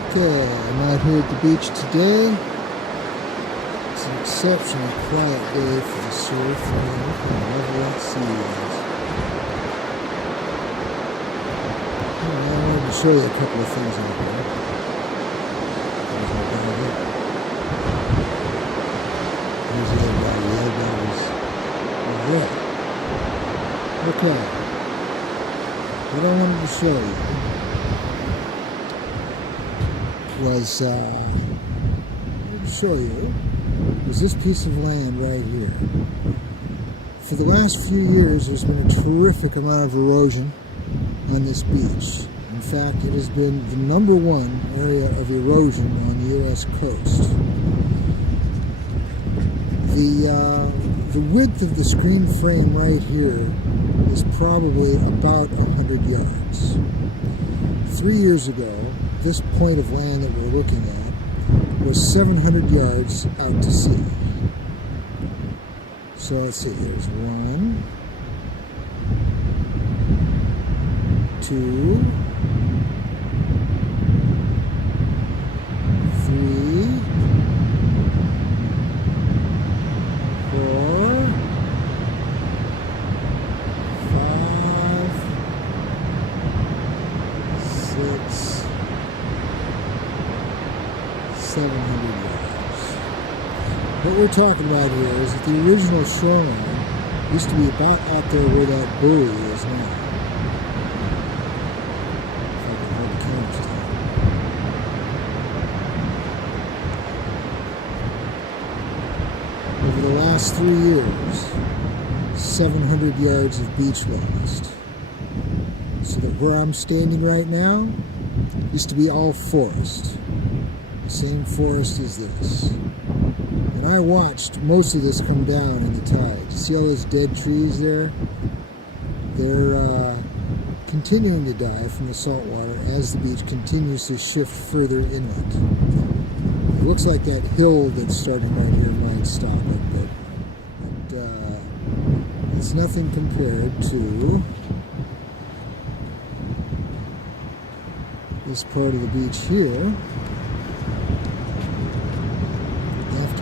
Okay, I'm out here at the beach today. It's an exceptionally quiet day for the surf. Look how lovely that sea is. I wanted to show you a couple of things out here. There's my doggy. There's the other doggy. The other doggy's over there. Okay. What I wanted to show you was this piece of land right here. For the last few years, there's been a terrific amount of erosion on this beach. In fact, it has been the #1 area of erosion on the U.S. coast. The width of the screen frame right here is probably about 100 yards. 3 years ago, this point of land that we're looking at was 700 yards out to sea. So let's see, there's 1, 2, 3, 4, 5, 6, 700 yards. What we're talking about here is that the original shoreline used to be about out there where that buoy is now. If I can hold the camera still. Over the last 3 years, 700 yards of beach lost. So that where I'm standing right now used to be all forest. Same forest as this. And I watched most of this come down in the tide. See all those dead trees there? They're continuing to die from the salt water as the beach continues to shift further inland. It looks like that hill that's starting right here might stop it, but it's nothing compared to this part of the beach here.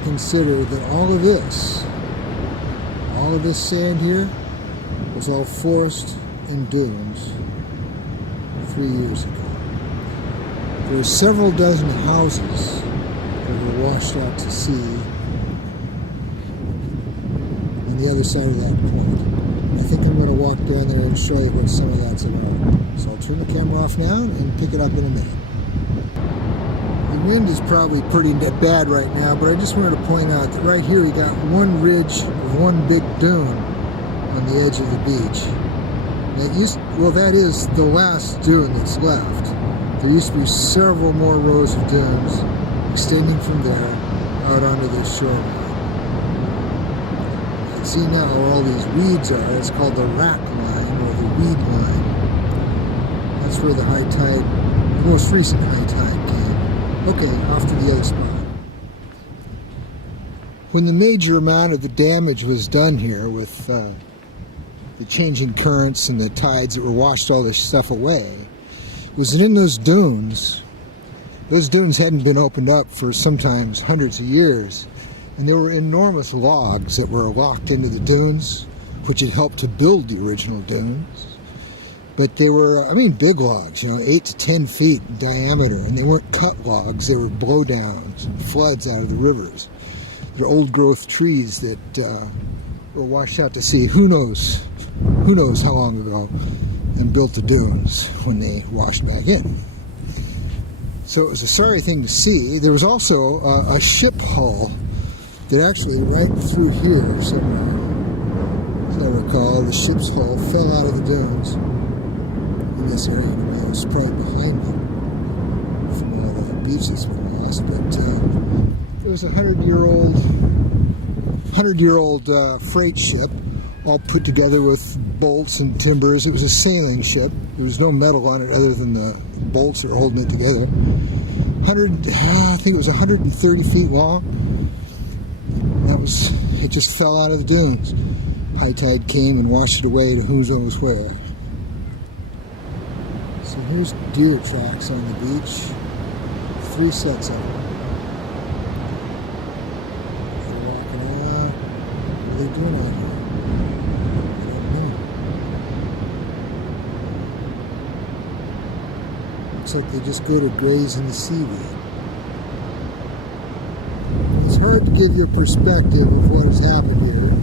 Consider that all of this sand here was all forest and dunes 3 years ago. There were several dozen houses that were washed out to sea on the other side of that point. And I think I'm going to walk down there and show you what some of that's about. So I'll turn the camera off now and pick it up in a minute. The wind is probably pretty bad right now, but I just wanted to point out that right here we got one ridge of one big dune on the edge of the beach. That is the last dune that's left. There used to be several more rows of dunes extending from there out onto the shoreline. You can see now where all these weeds are. It's called the rack line or the weed line. That's where the high tide, the most recent high tide came. Okay, off to the other spot. When the major amount of the damage was done here with the changing currents and the tides that were washed all this stuff away, it was that in those dunes hadn't been opened up for sometimes hundreds of years, and there were enormous logs that were locked into the dunes, which had helped to build the original dunes. But they were, big logs, 8 to 10 feet in diameter, and they weren't cut logs, they were blowdowns and floods out of the rivers. They're old growth trees that were washed out to sea, who knows how long ago, and built the dunes when they washed back in. So it was a sorry thing to see. There was also a ship hull that actually right through here somewhere, as I recall, the ship's hull fell out of the dunes. In this area, it was right behind me from all the beach that's been lost, but it was a 100-year-old freight ship, all put together with bolts and timbers. It was a sailing ship. There was no metal on it other than the bolts that were holding it together. I think it was 130 feet long. It just fell out of the dunes. High tide came and washed it away to who knows where. So here's deer tracks on the beach. 3 sets of them. They're walking out. What are they doing out here? I don't know. Looks like they just go to graze in the seaweed. It's hard to give you a perspective of what has happened here.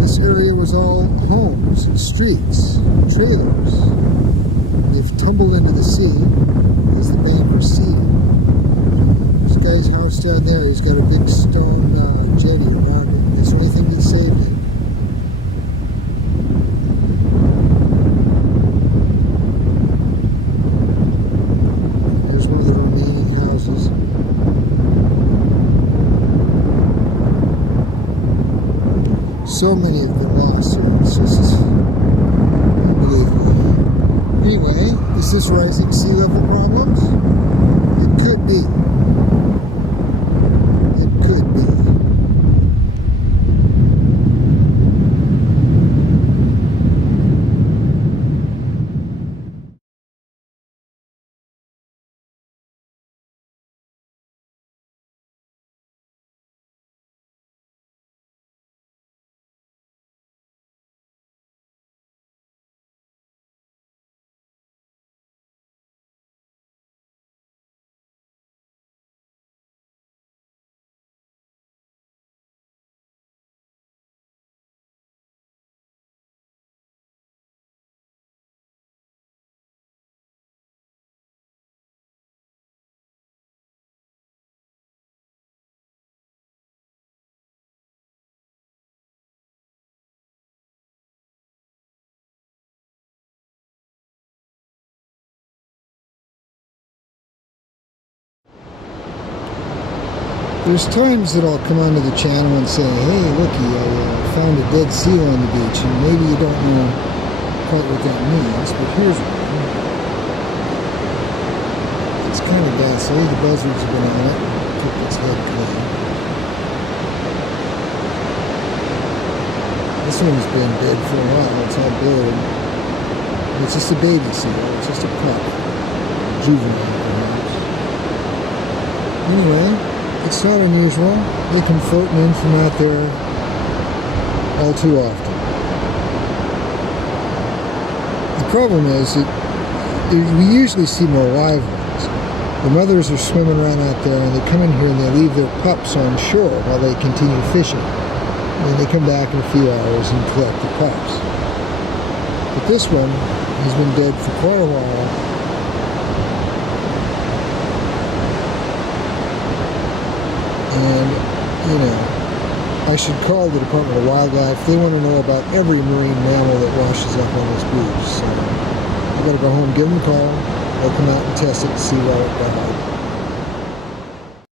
This area was all homes and streets, trailers. They've tumbled into the sea as the bank receded. This guy's house down there, he's got a big stone jetty around it. That's the only thing that saved it. There's one of the remaining houses. So many have been lost here. It's just unbelievable. Anyway, is this rising sea level problems? It could be. It could be. There's times that I'll come onto the channel and say, hey, looky, I found a dead seal on the beach, and maybe you don't know quite what that means, but here's one. It's kind of ghastly. The buzzards have been on it and took its head clean. This one's been dead for a while. It's all blurred. It's just a baby seal. It's just a pup. Juvenile, perhaps. Anyway, it's not unusual. They come floating in from out there all too often. The problem is that we usually see more live ones. The mothers are swimming around out there and they come in here and they leave their pups on shore while they continue fishing. And then they come back in a few hours and collect the pups. But this one has been dead for quite a while. And, you know, I should call the Department of Wildlife. They want to know about every marine mammal that washes up on this beach. So I gotta go home, give them a call. They'll come out and test it and see why it died.